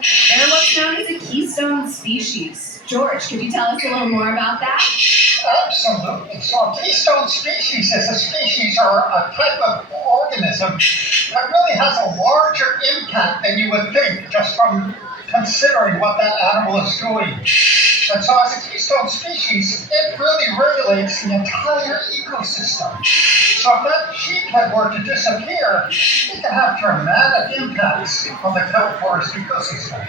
They're what's known as a keystone species. George, could you tell us a little more about that? Absolutely. So a keystone species is a species or a type of organism that really has a larger impact than you would think just from considering what that animal is doing. And so as a keystone species, it really regulates the entire ecosystem. So if that sheephead were to disappear, it can have dramatic impacts on the kelp forest ecosystem.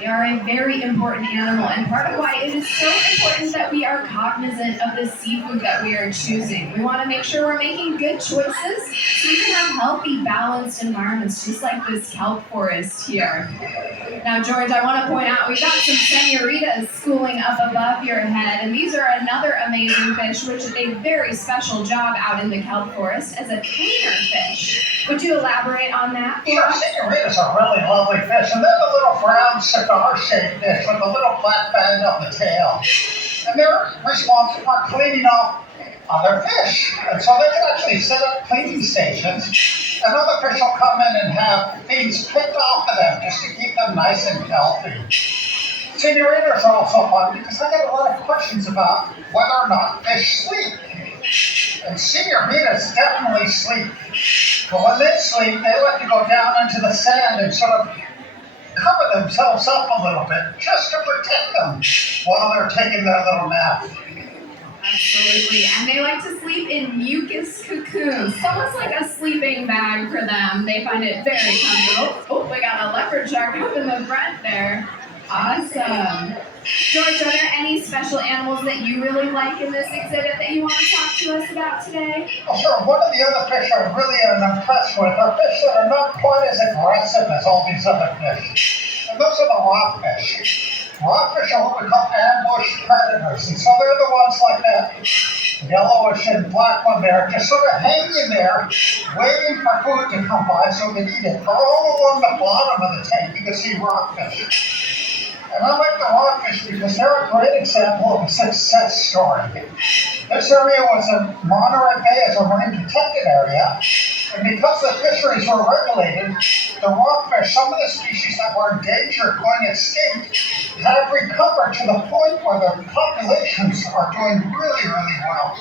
They are a very important animal, and part of why it is so important that we are cognizant of the seafood that we are choosing. We want to make sure we're making good choices so we can have healthy, balanced environments, just like this kelp forest here. Now, George, I want to point out we've got some senoritas schooling up above your head, and these are another amazing fish, which did a very special job out in the kelp forest as a cleaner fish. Would you elaborate on that? Sure, senoritas are really lovely fish, and they're the little brown cigar-shaped fish with a little black band on the tail. And they're responsible for cleaning up other fish. And so they can actually set up cleaning stations, and other fish will come in and have things picked off of them just to keep them nice and healthy. Senoritas are also fun because I get a lot of questions about whether or not fish sleep. And senoritas definitely sleep. But when they sleep, they like to go down into the sand and sort of cover themselves up a little bit just to protect them while they're taking their little nap. Absolutely, and they like to sleep in mucus cocoons. It's almost like a sleeping bag for them. They find it very comfortable. Oh, we got a leopard shark up in the front there. Awesome. George, are there any special animals that you really like in this exhibit that you want to talk to us about today? Well, sure. One of the other fish I really am impressed with are fish that are not quite as aggressive as all these other fish. And those are the rockfish. Rockfish are what we call ambush predators. And so they're the ones like that yellowish and black one there, just sort of hanging there, waiting for food to come by so they can eat it. They're all along the bottom of the tank. You can see rockfish. And I like the rockfish because they're a great example of a success story. This area was in Monterey Bay as a marine protected area, and because the fisheries were regulated, the rockfish, some of the species that were endangered, going extinct, have recovered to the point where their populations are doing really, really well.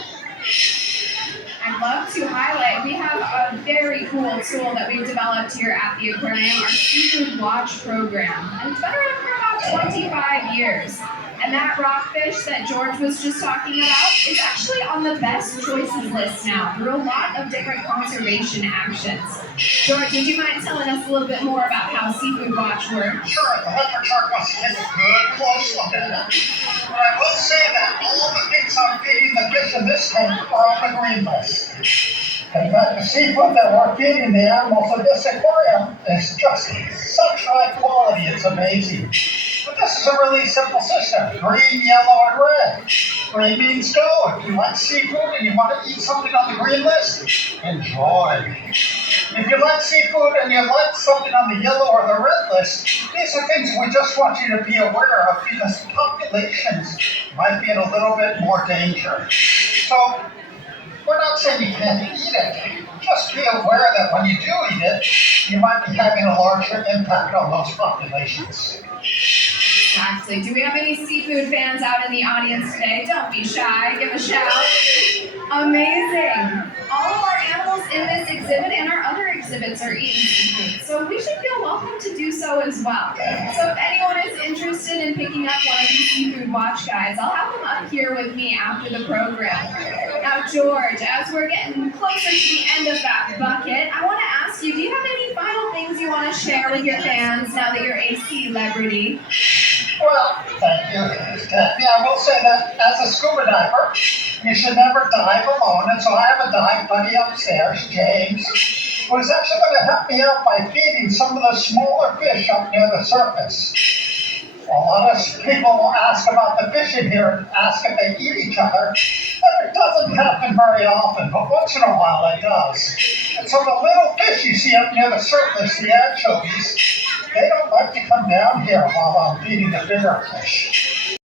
I'd love to highlight, we have a very cool tool that we've developed here at the aquarium, our Seafood Watch program. And it's been around for about 25 years. And that rockfish that George was just talking about is actually on the best choices list now through a lot of different conservation actions. George, would you mind telling us a little bit more about how Seafood Watch works? Sure, the leopard shark wants to take a good close look at it. But I will say that all the things I'm feeding the fish in this tank are on the green list. In fact, the seafood that we're feeding the animals in this aquarium is just such high quality, it's amazing. But this is a really simple system, green, yellow, and red. Green means go. If you like seafood and you want to eat something on the green list, enjoy. If you like seafood and you like something on the yellow or the red list, these are things we just want you to be aware of because populations might be in a little bit more danger. So, we're not saying you can't eat it. Just be aware that when you do eat it, you might be having a larger impact on those populations. Exactly. Do we have any seafood fans out in the audience today? Don't be shy. Give a shout. Amazing. All of our animals in this exhibit and our other exhibits are eating seafood, so we should feel welcome to do so as well. So if anyone is interested in picking up one of these Seafood Watch guides, I'll have them up here with me after the program. Now, George, as we're getting closer to the end of that bucket, I want to ask you, do you have any final things you want to share with your fans now that you're a celebrity? Well, thank you, Stephanie. I will say that as a scuba diver, you should never dive alone. And so I have a dive buddy upstairs, James, who is actually going to help me out by feeding some of the smaller fish up near the surface. A lot of people will ask about the fish in here and ask if they eat each other. And it doesn't happen very often, but once in a while it does. And so the little fish you see up near the surface, the anchovies, they don't like to come down here while I'm feeding the bigger fish.